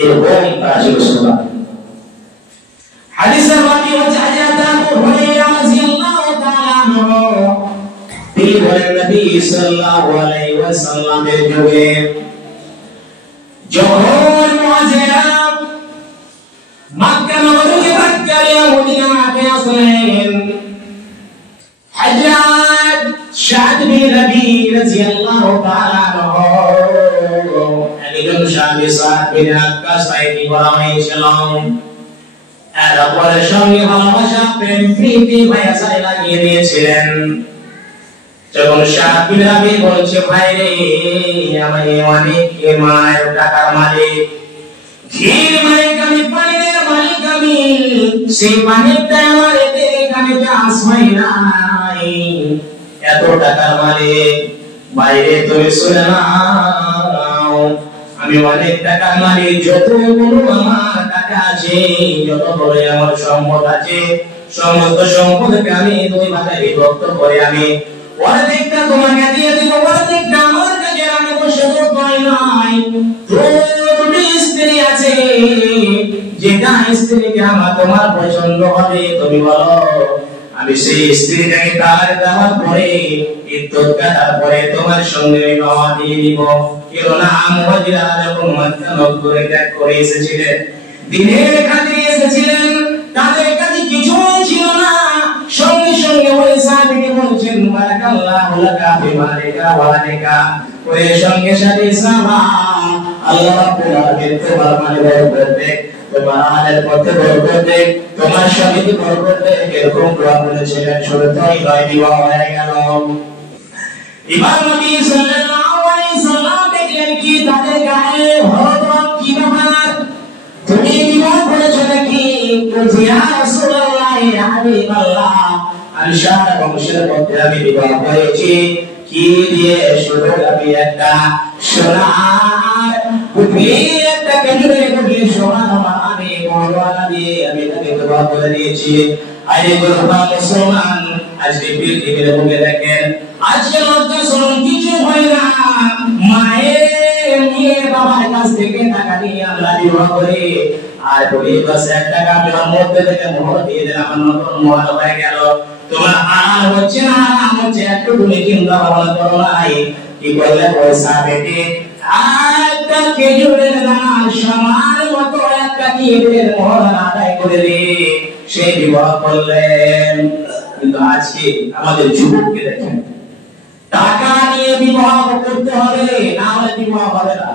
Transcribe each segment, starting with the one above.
এরকম তারা ছিল সুবহানাল্লাহ। হাদিসের বাকি হচ্ছে হযরত আবু হুরায়রা রাদিয়াল্লাহু তাআলা আনহু তিনি বলেন নবী সাল্লাল্লাহু আলাইহি ওয়াসাল্লামের যুগে যখন মুআজিরা মক্কা নগরীকে ত্যাগ মদিনাতে আসলেন, হযরত সাদ বিন রবি রাদিয়াল্লাহু তাআলা আনহু একজন সাহাবী সাদ বিন আক্কাস তাকে বলা হয়েছিল। এর পরে সঙ্গে ভালোবাসা প্রেম প্রীতি ভাইয়াসাই লাগিয়ে দিয়েছিলেন। যখন সাদ বিন রবি বলছে ভাই রে আমি অনেক মায়ের টাকার মালিক, ঘির মালিক আমি, পানির মালিক আমি, সেই পানিটা আমার এখানে চাষ হয় নাই, এত টাকার মালিক বাইরে তুমি শুনে নাও আমি অনেক টাকার মালিক, যতগুলো আমার টাকা আছে, যত বড় আমার সম্পদ আছে, সমস্ত সম্পদকে আমি দুই ভাগে বিভক্ত করে আমি অর্ধেকটা তোমাকে দিয়ে দেব, অর্ধেকটা আমার কাছে রাখবো। শুধু তাই নয়, দুটো স্ত্রী আছে, যেটা স্ত্রীকে আমার তোমার পছন্দ হবে তুমি বলো, আমি সেই স্ত্রীটাকে তার দেওয়ার পরে ইদ্যত কাটার পরে তোমার সঙ্গে বিবাহ দিয়ে দিব। কেননা মুহাজিরা যখন মক্কা নগরে ত্যাগ করে এসেছিলেন, দিনের খাতিরে এসেছিলেন, তাদের কাছে কিছুই ছিল না। সঙ্গে সঙ্গে ওই সাহাবীকে বলছেন বারাকাল্লাহু লাকা ফি মালিকা ওয়া আলিকা, ওই সঙ্গে সাথে সাহাবা আল্লাহ রাব্বুল আলামিন তোমার মানে বরকত দেখ, তোমার আলের পথে বরকত দেখ, তোমার স্বামীকে বরকত দেখ, এরকম দোয়া বলেছিলেন। শুরুতেই নয় বিবাহ হয়ে গেল। ইমাম নবী সাল্লাল্লাহু আলাইহি সাল্লাম দেখলেন কি তাদের গায়ে হলুদ কি ব্যাপার, তুমি বিবাহ করেছো নাকি? বলছি ইয়া রাসূলুল্লাহ ইয়া হাবিবাল্লাহ, আমি সারা বংশের মধ্যে আমি বিবাহ করেছি। কি দিয়ে? শুধু আমি একটা সোনার বুদ্ধি, একটা কেন্দ্রে বুদ্ধি সোনা আমার আমি মহলানা দিয়ে আমি তাকে বিবাহ করে দিয়েছি। আরে গোরবা মুসলমান, আজকে পৃথিবীর বুকে দেখেন আজকে লজ্জা শরম কিছু হয় না, মায়ের নিয়ে বাবার কাছ থেকে টাকা নিয়ে আমরা বিবাহ করি, আর বলি বাস 1 টাকা আমার মধ্যে থেকে মোহর দিয়ে দেন, আমার নতুন মোহর হয়ে গেল। তোমার আর হচ্ছে না, আরাম হচ্ছে, একটু তুমি চিন্তা ভাবনা করো নাই। কি করলে? পয়সা পেটে একটা খেজুরের দানার সমান মতো একটা খেজুরের মোহর আদায় করে দিয়ে সেই বিবাহ করলেন। কিন্তু আজকে আমাদের যুবককে দেখেন, টাকা নিয়ে বিবাহ করতে হবে, না হলে বিবাহ হবে না।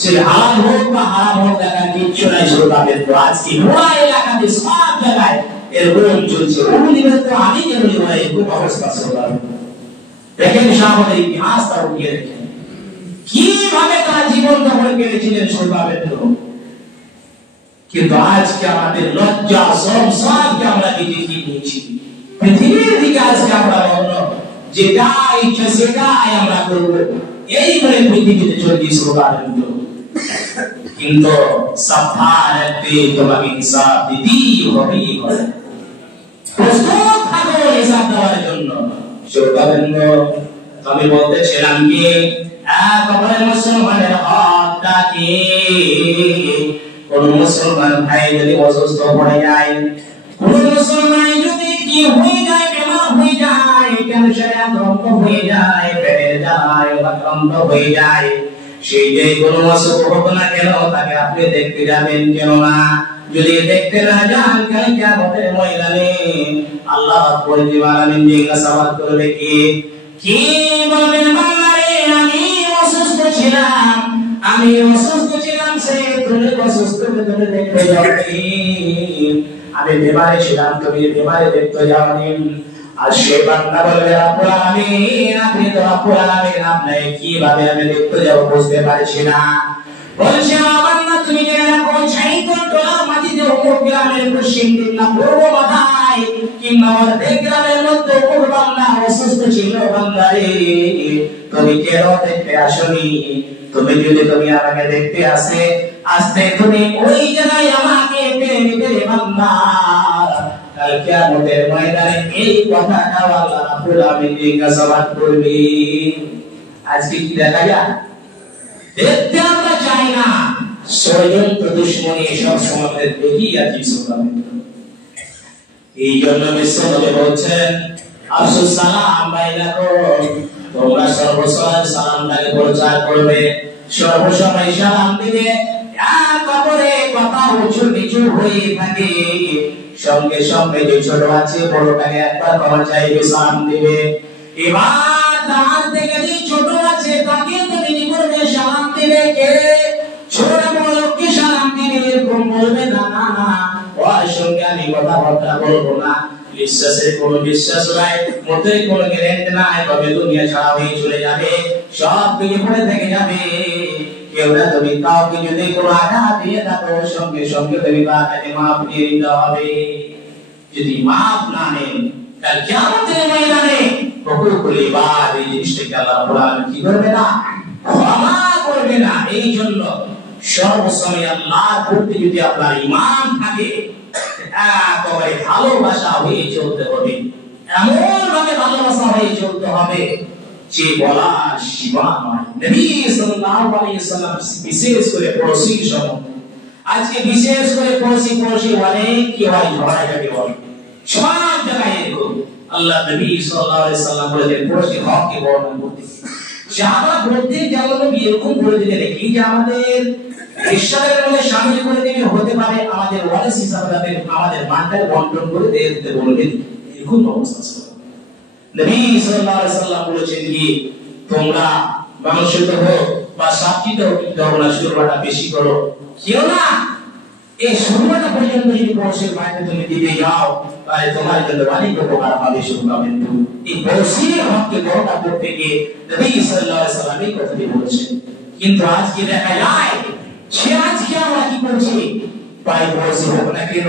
সে হালাল হোক বা হারাম হোক, দেখা কিচ্ছু নাই। শ্রোতাদের তো আজকে পুরো এলাকাতে সব জায়গায় এরকম চলছে। তো আমি কেন এরকম অবস্থা শ্রোতা দেখেন, আমাদের ইতিহাস তার উঠিয়ে দেখেন কিভাবে তারা জীবন যাপন করেছিলেন শ্রোতাদের। কিন্তু আজকে আমাদের লজ্জা শরম সবকে আমরা দেখিয়ে নিয়েছি। পৃথিবীর দিকে আজকে আমরা অন্য যেটা ইচ্ছা সেটাই আমরা করবো, এই বলে পৃথিবীতে চলছি শ্রোতাদের। কিন্তু সাফার একটি তোমাকে হিসাব দিতেই হবেই হবে, প্রস্তুত থাকো হিসাব দেওয়ার জন্য। শ্রোতাবৃন্দ, আমি বলতেছিলাম কি একেবারে মুসলমানের হকটা কি? কোন মুসলমান ভাই যদি অসুস্থ পড়ে যায়, কোন মুসলমান যদি কি হয়ে যায়, বেমার হয়ে যায়, ক্যান্সারে আক্রান্ত হয়ে যায়, পেটের জ্বালায় আক্রান্ত হয়ে যায়, সেই যে কোন অসুখ হোক না কেন তাকে আপনি দেখতে যাবেন কেন না? যদি দেখতে না যান, কাল কিয়ামতের ময়দানে আল্লাহ রাব্বুল আলামিন জিজ্ঞাসাবাদ করবে কি বলবেন? বান্দারে আমি অসুস্থ ছিলাম, সে তুমি অসুস্থ তুমি দেখতে যাওনি, আমি বিমারে ছিলাম তুমি বিমারে দেখতে যাওনি। আর সে বান্দা বলবে রব্বুল আলামিন, আপনি তো রব্বুল আলামিন, আপনি কিভাবে আমি দেখতে যাব বুঝতে পারছি না। বলছে বান্দা তুমি জেনে রাখো, শয়তান তোলার মাটিতে অমুক গ্রামের পশ্চিম দিক না পূর্ব মাথায় কিংবা আমাদের গ্রামের মধ্যে অমুক বান্দা অসুস্থ ছিল। বান্দারে তুমি কেন দেখতে আসনি? তুমি যদি তুমি আমাকে দেখতে আসতে তুমি ওই জায়গায় আমাকে পেয়ে নিতে বান্দা, কাল কিয়ামতের ময়দানে এই কথাটা আল্লাহ রাব্বুল আলামিন জিজ্ঞাসাবাদ করবে। আজকে কি দেখা যায়? দেখতে আমরা চাই না, ষড়যন্ত্র দুশ্মনী সব সময় দেখি আছি এই জন্য বিশ্বনবী বলছেন আফসুস সালাম বাইনাকুম, তোমরা সর্বসময় সালামটাকে প্রচার করবে, সর্বসময় সালাম দিবে। কবরে কথা উঁচু নিচু হয়ে থাকে, সঙ্গে সঙ্গে যে ছোট আছে বড়টাকে একবার ক্ষমা চাইবে, সালাম দিবে। এবার তার থেকে যে ছোট আছে তাকে তুমি করবে, সালাম দিবে। কে ছোট বড়কে সালাম দিবে এরকম বলবে না, না না ওর সঙ্গে আমি কথাবার্তা বলবো না। বিশ্বাসের কোনো বিশ্বাস নাই, মোটেই কোনো গ্যারান্টি নাই, তবে দুনিয়া ছাড়া হয়ে চলে যাবে, সব কিছু পড়ে থেকে যাবে। কেউরা তুমি কাউকে যদি কোনো আঘাত দিয়ে থাকো সঙ্গে সঙ্গে তুমি তাকে মাফ দিয়ে দিতে হবে। যদি মাফ না নেন তার কিয়ামতের ময়দানে হুকুকুল ইবাদ এই জিনিসটাকে আল্লাহ কোরআন কি করবে না, ক্ষমা করবে না। এই জন্য সর্বসময় আল্লাহর প্রতি যদি আপনার ঈমান থাকে, একেবারে ভালোবাসা হয়ে চলতে হবে, এমন ভাবে ভালোবাসা হয়ে চলতে হবে যে বলার সীমা নয়। নবী সাল্লাল্লাহু আলাইহি ওয়াসাল্লাম বিশেষ করে পড়োশী সম্বন্ধে, আজকে বিশেষ করে পড়োশী অনেক কি হয়, ঝগড়াঝাটি হয় সব জায়গায় এরকম। আল্লাহ নবী সাল্লাল্লাহু আলাইহি ওয়াসাল্লাম বলেছেন পড়োশী হককে বর্ণনা করতে, সাহাবা বলতে যেমন এরকম বলে দিতে দেখি যে আমাদের ঈশ্বরের মধ্যে শামিল করে দিলে হতে পারে আমাদের ওয়ারিস হিসাবে আমাদের মানটাকে বন্টন করে দিতে বলবে, এরকম অবস্থা ছিল। নবী সাল্লাল্লাহু আলাইহি ওয়াসাল্লাম বলেছেন কি তোমরা মানুষের তো হোক বা সাক্ষী তো ঝগড়া শুরুটা বেশি করো, কেউ না এই শুরুটা পর্যন্ত যদি পড়োশীর বাইরে তুমি দিতে যাও তাহলে তোমার জন্য অনেক উপকার হবে, শুরু পাবেন। এই পড়োশীর হককে বড়টা করতে গিয়ে নবী সাল্লাল্লাহু আলাইহি ওয়াসাল্লাম এই কথাটি বলেছেন। কিন্তু আজকে দেখা যায় সে আজকে আমরা কি করছি, পাই পড়োশী হোক না কেন,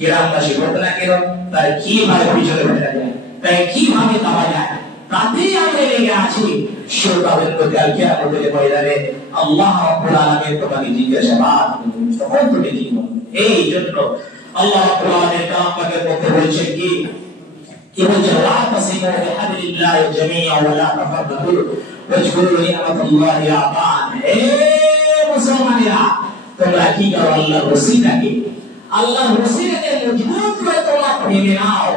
গ্রামবাসী হোক না কেন, তার কিভাবে পিছনে ফেলা যায়, তাই কিভাবে দেওয়া যায়, তাতেই আমরা লেগে আছি। শুরুটাবেন তো কাল কিয়ামতের ময়দানে আল্লাহ রাব্বুল আলামিন তোমাকে জিজ্ঞাসাবাদ করবেন, তখন তুমি কি বলবে। এই জন্য আল্লাহ রাব্বুল আলামিন কালামকে বলতে বলছেন কি বলছেন, লা তাসিমু বিহাবিলিল্লাহি জামিআ ওয়া লা তাফাররাকু ওয়াজকুরু নি'মাতাল্লাহি আবাদ। হে মুসলমানেরা তোমরা কি করো, আল্লাহর রশিদাকে মজবুত করে তোমরা ভেঙে নাও।